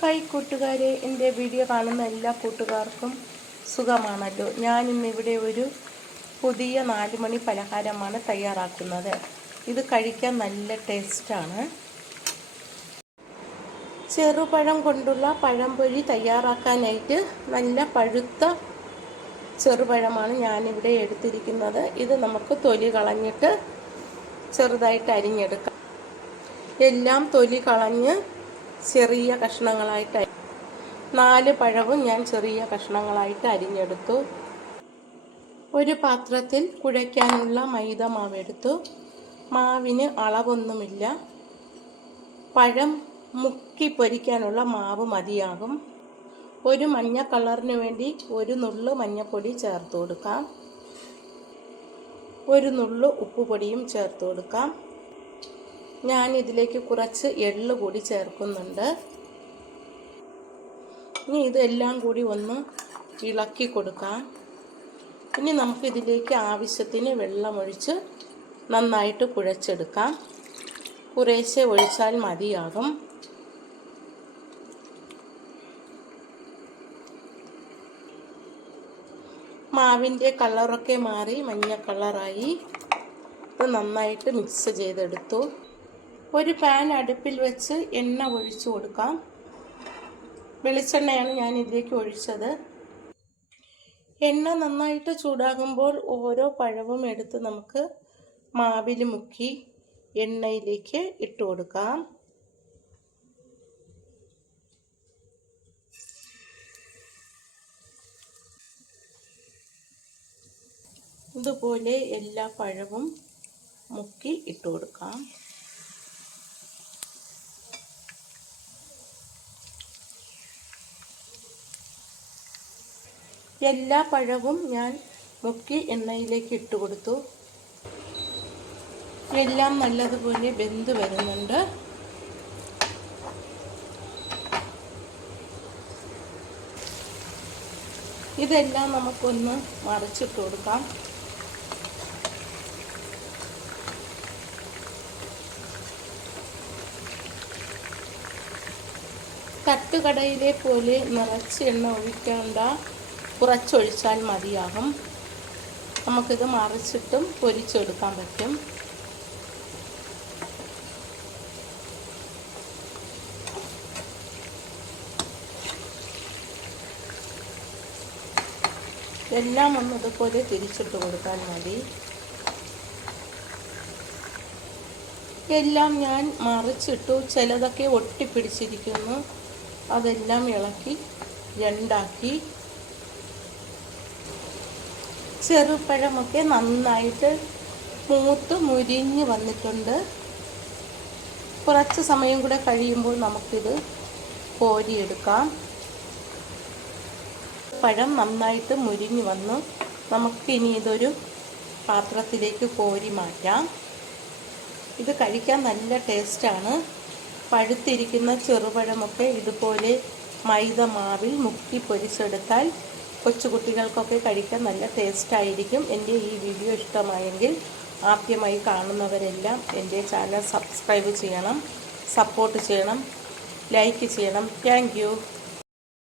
Hi കൂട്ടുകാരെ, എൻ്റെ video കാണുന്ന എല്ലാ കൂട്ടുകാർക്കും സുഖമാണല്ലോ. ഞാനിന്നിവിടെ ഒരു പുതിയ 4 മണി പലഹാരമാണ് തയ്യാറാക്കുന്നത്. ഇത് കഴിക്കാൻ നല്ല ടേസ്റ്റാണ്. ചെറുപഴം കൊണ്ടുള്ള പഴംപൊരി തയ്യാറാക്കാനായിട്ട് നല്ല പഴുത്ത ചെറുപഴമാണ് ഞാനിവിടെ എടുത്തിരിക്കുന്നത്. ഇത് നമുക്ക് തൊലി കളഞ്ഞിട്ട് ചെറുതായിട്ട് അരിഞ്ഞെടുക്കാം. എല്ലാം തൊലി കളഞ്ഞ് ചെറിയ കഷ്ണങ്ങളായിട്ട് 4 പഴവും ഞാൻ ചെറിയ കഷ്ണങ്ങളായിട്ട് അരിഞ്ഞെടുത്തു. ഒരു പാത്രത്തിൽ കുഴയ്ക്കാനുള്ള മൈദ മാവെടുത്തു. മാവിന് അളവൊന്നുമില്ല. പഴം മുക്കി പൊരിക്കാനുള്ള മാവ് മതിയാകും. ഒരു മഞ്ഞ കളറിന് വേണ്ടി ഒരു നുള്ളു മഞ്ഞൾപ്പൊടി ചേർത്ത് കൊടുക്കാം. ഒരു നുള്ളു ഉപ്പുപൊടിയും ചേർത്ത് കൊടുക്കാം. ഞാൻ ഇതിലേക്ക് കുറച്ച് എള്ള് കൂടി ചേർക്കുന്നുണ്ട്. ഇനി ഇതെല്ലാം കൂടി ഒന്ന് ഇളക്കി കൊടുക്കാം. ഇനി നമുക്കിതിലേക്ക് ആവശ്യത്തിന് വെള്ളമൊഴിച്ച് നന്നായിട്ട് കുഴച്ചെടുക്കാം. കുറേശ്ശെ ഒഴിച്ചാൽ മതിയാകും. മാവിൻ്റെ കളറൊക്കെ മാറി മഞ്ഞ കളറായി. ഇത് നന്നായിട്ട് മിക്സ് ചെയ്തെടുത്തു. ഒരു പാൻ അടുപ്പിൽ വെച്ച് എണ്ണ ഒഴിച്ചു കൊടുക്കാം. വെളിച്ചെണ്ണയാണ് ഞാൻ ഇതിലേക്ക് ഒഴിച്ചത്. എണ്ണ നന്നായിട്ട് ചൂടാകുമ്പോൾ ഓരോ പഴവും എടുത്ത് നമുക്ക് മാവിൽ മുക്കി എണ്ണയിലേക്ക് ഇട്ട് കൊടുക്കാം. ഇതുപോലെ എല്ലാ പഴവും മുക്കി ഇട്ട് കൊടുക്കാം. എല്ലാ പഴവും ഞാൻ മുക്കി എണ്ണയിലേക്ക് ഇട്ട് കൊടുത്തു. എല്ലാം നല്ലതുപോലെ വെന്ത് വരുന്നുണ്ട്. ഇതെല്ലാം നമുക്കൊന്ന് മറിച്ചിട്ട് കൊടുക്കാം. തട്ടുകടയിലെ പോലെ നിറച്ച് എണ്ണ ഒഴിക്കേണ്ട, കുറച്ചൊഴിച്ചാൽ മതിയാകും. നമുക്കിത് മറിച്ചിട്ടും പൊരിച്ചെടുക്കാൻ പറ്റും. എല്ലാം ഒന്ന് ഇതുപോലെ തിരിച്ചിട്ട് കൊടുത്താൽ മതി. എല്ലാം ഞാൻ മറിച്ചിട്ടു. ചിലതൊക്കെ ഒട്ടിപ്പിടിച്ചിരിക്കുന്നു. അതെല്ലാം ഇളക്കി രണ്ടാക്കി. ചെറുപഴമൊക്കെ നന്നായിട്ട് മൂത്ത് മുരിഞ്ഞ് വന്നിട്ടുണ്ട്. കുറച്ച് സമയം കൂടെ കഴിയുമ്പോൾ നമുക്കിത് കോരിയെടുക്കാം. പഴം നന്നായിട്ട് മുരിഞ്ഞ് വന്നു. നമുക്കിനി ഇതൊരു പാത്രത്തിലേക്ക് കോരി മാറ്റാം. ഇത് കഴിക്കാൻ നല്ല ടേസ്റ്റാണ്. പഴുത്തിരിക്കുന്ന ചെറുപഴമൊക്കെ ഇതുപോലെ മൈദ മാവിൽ മുക്കി പൊരിച്ചെടുത്താൽ കൊച്ചുകുട്ടികൾക്കൊക്കെ കഴിക്കാൻ നല്ല ടേസ്റ്റായിരിക്കും. എൻ്റെ ഈ വീഡിയോ ഇഷ്ടമായെങ്കിൽ ആദ്യമായി കാണുന്നവരെല്ലാം എൻ്റെ ചാനൽ സബ്സ്ക്രൈബ് ചെയ്യണം, സപ്പോർട്ട് ചെയ്യണം, ലൈക്ക് ചെയ്യണം. Thank you.